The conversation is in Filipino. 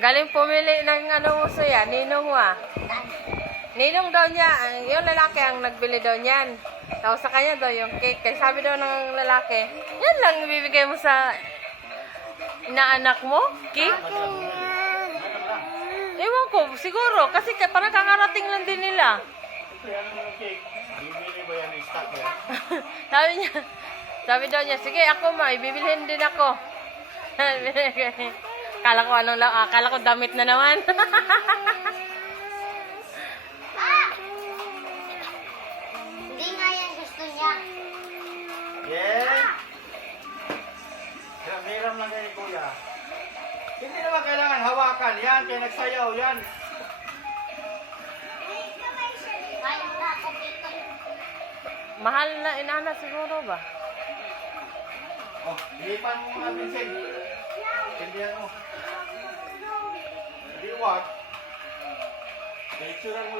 Ang galing pumili ng ano uso yan, ninong mo ah. Ninong daw niya, yung lalaki ang nagbili daw niyan. Tapos sa kanya daw yung cake. Kaya sabi daw ng lalaki, yan lang ibibigay mo sa inaanak mo? Cake? Ewan ko, siguro. Kasi parang kakarating lang din nila. Bibili ba yan? I-stock ba yan? sabi daw niya, sige ako ma, ibibilhin din ako. Kala ko damit na naman. Hindi nga yan gusto niya. Yes! Hiram lang kayo ni Kuya. Hindi naman kailangan hawakan. Yan, kaya nagsayaw. Yan. Ayaw na ako dito. Mahal na inana siguro ba? Oh, ilipan mo mga Vincent. Tindihan mo. Hindi, wag. Picturean mo lang.